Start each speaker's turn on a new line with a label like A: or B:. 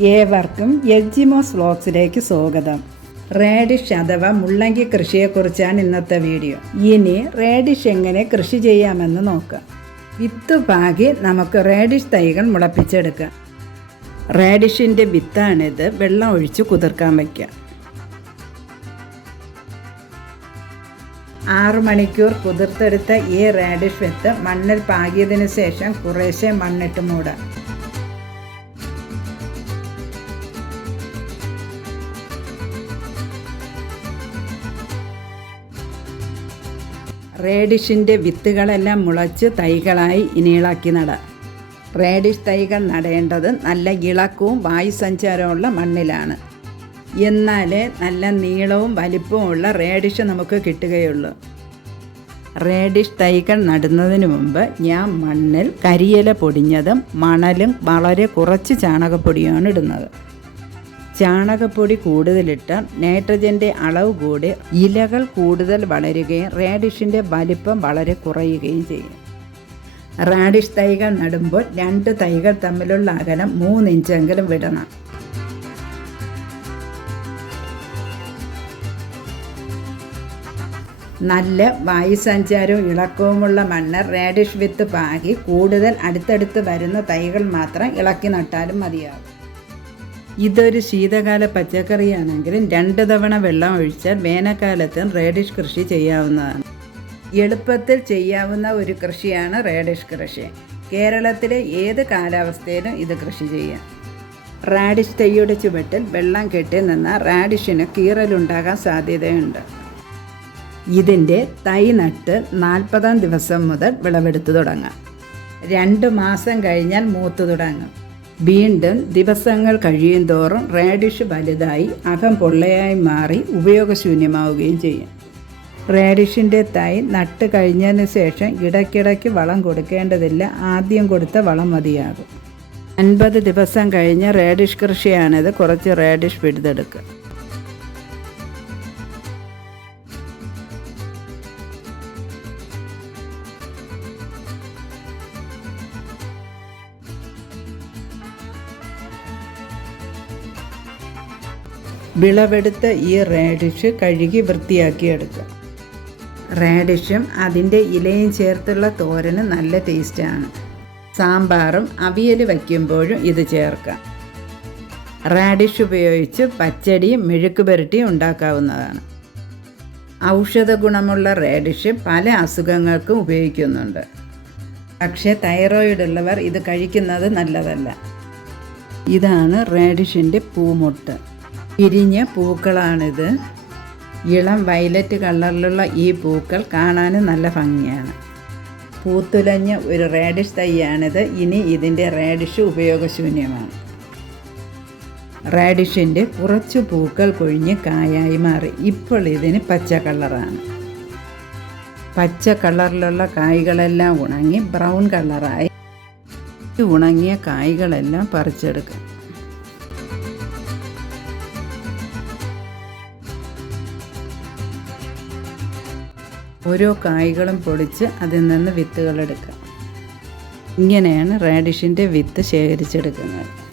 A: ഏവർക്കും എൽജിമോസ് വ്ലോഗ്സിലേക്ക് സ്വാഗതം. റേഡിഷ് അഥവാ മുള്ളങ്കി കൃഷിയെക്കുറിച്ചാണ് ഇന്നത്തെ വീഡിയോ. ഇനി റേഡിഷ് എങ്ങനെ കൃഷി ചെയ്യാമെന്ന് നോക്കാം. വിത്ത് പാകി നമുക്ക് റേഡിഷ് തൈകൾ മുളപ്പിച്ചെടുക്കാം. റേഡിഷിന്റെ വിത്താണിത് വെള്ളം ഒഴിച്ച് കുതിർക്കാൻ വയ്ക്കുക ആറു മണിക്കൂർ കുതിർത്തെടുത്ത ഈ റേഡിഷ് വിത്ത് മണ്ണിൽ പാകിയതിനു ശേഷം കുറേശ്ശെ മണ്ണിട്ട് മൂടാം. റേഡിഷിന്റെ വിത്തുകളെല്ലാം മുളച്ച് തൈകളായി ഇനിയിളാക്കി നടാം. റേഡിഷ് തൈകൾ നടേണ്ടത് നല്ല ഇളക്കവും വായുസഞ്ചാരമുള്ള മണ്ണിലാണ്. എന്നാലേ നല്ല നീളവും വലിപ്പവുമുള്ള റേഡിഷ് നമുക്ക് കിട്ടുകയുള്ളൂ. റേഡിഷ് തൈകൾ നടുന്നതിന് മുമ്പ് ഞാൻ മണ്ണിൽ കരിയില പൊടിഞ്ഞതും മണലും വളരെ കുറച്ച് ചാണകപ്പൊടിയാണ് ഇടുന്നത്. ചാണകപ്പൊടി കൂടുതലിട്ട് നൈട്രജന്റെ അളവ് കൂടി ഇലകൾ കൂടുതൽ വളരുകയും റേഡിഷിന്റെ വലിപ്പം വളരെ കുറയുകയും ചെയ്യും. റാഡിഷ് തൈകൾ നടുമ്പോൾ രണ്ട് തൈകൾ തമ്മിലുള്ള അകലം മൂന്ന് ഇഞ്ചെങ്കിലും വിടണം. നല്ല വായുസഞ്ചാരവും ഇളക്കവുമുള്ള മണ്ണ് റാഡിഷ് വിത്ത് പാകി കൂടുതൽ അടുത്തടുത്ത് വരുന്ന തൈകൾ മാത്രം ഇളക്കി നട്ടാലും മതിയാകും. ഇതൊരു ശീതകാല പച്ചക്കറിയാണെങ്കിലും രണ്ട് തവണ വെള്ളം ഒഴിച്ചാൽ വേനൽക്കാലത്തും റേഡിഷ് കൃഷി ചെയ്യാവുന്നതാണ്. എളുപ്പത്തിൽ ചെയ്യാവുന്ന ഒരു കൃഷിയാണ് റേഡിഷ് കൃഷി. കേരളത്തിലെ ഏത് കാലാവസ്ഥയിലും ഇത് കൃഷി ചെയ്യാം. റാഡിഷ് തൈയുടെ ചുവട്ടിൽ വെള്ളം കെട്ടി നിന്ന റാഡിഷിന് കീറലുണ്ടാകാൻ സാധ്യതയുണ്ട്. ഇതിന്റെ തൈ നട്ട് നാൽപ്പതാം ദിവസം മുതൽ വിളവെടുത്തു തുടങ്ങാം. രണ്ട് മാസം കഴിഞ്ഞാൽ മൂത്തു തുടങ്ങും. വീണ്ടും ദിവസങ്ങൾ കഴിയും തോറും റേഡിഷ് വലുതായി അകം പൊള്ളയായി മാറി ഉപയോഗശൂന്യമാവുകയും ചെയ്യും. റേഡിഷിന്റെ തൈ നട്ട് കഴിഞ്ഞതിന് ശേഷം ഇടയ്ക്കിടയ്ക്ക് വളം കൊടുക്കേണ്ടതില്ല. ആദ്യം കൊടുത്ത വളം മതിയാകും. അൻപത് ദിവസം കഴിഞ്ഞ റാഡിഷ് കൃഷിയാണിത്. കുറച്ച് റേഡിഷ് പിഴുതെടുക്കുക. വിളവെടുത്ത ഈ റാഡിഷ് കഴുകി വൃത്തിയാക്കിയെടുക്കുക റാഡിഷും അതിന്റെ ഇലയും ചേർത്തുള്ള തോരന് നല്ല ടേസ്റ്റാണ്. സാമ്പാറും അവിയൽ വയ്ക്കുമ്പോഴും ഇത് ചേർക്കാം. റാഡിഷ് ഉപയോഗിച്ച് പച്ചടിയും മെഴുക്ക് പുരട്ടിയും ഉണ്ടാക്കാവുന്നതാണ്. ഔഷധ ഗുണമുള്ള റാഡിഷ് പല അസുഖങ്ങൾക്കും ഉപയോഗിക്കുന്നുണ്ട്. പക്ഷേ തൈറോയിഡ് ഉള്ളവർ ഇത് കഴിക്കുന്നത് നല്ലതല്ല. ഇതാണ് റാഡിഷിന്റെ പൂമുട്ട്. പിരിഞ്ഞ പൂക്കളാണിത്. ഇളം വയലറ്റ് കളറിലുള്ള ഈ പൂക്കൾ കാണാൻ നല്ല ഭംഗിയാണ്. പൂത്തുലഞ്ഞ ഒരു റേഡിഷ് തൈയാണിത്. ഇനി ഇതിന്റെ റേഡിഷ് ഉപയോഗശൂന്യമാണ്. റേഡിഷിന്റെ കുറച്ച് പൂക്കൾ കൊഴിഞ്ഞ് കായായി മാറി. ഇപ്പോൾ ഇതിന് പച്ച കളറാണ് പച്ച കളറിലുള്ള കായ്കളെല്ലാം ഉണങ്ങി ബ്രൗൺ കളറായി ഉണങ്ങിയ കായ്കളെല്ലാം പറിച്ചെടുക്കാം. ഓരോ കായ്കളും പൊടിച്ച് അതിൽ നിന്ന് വിത്തുകൾ എടുക്കുക. ഇങ്ങനെയാണ് റാഡിഷിന്റെ വിത്ത് ശേഖരിച്ചെടുക്കുന്നത്.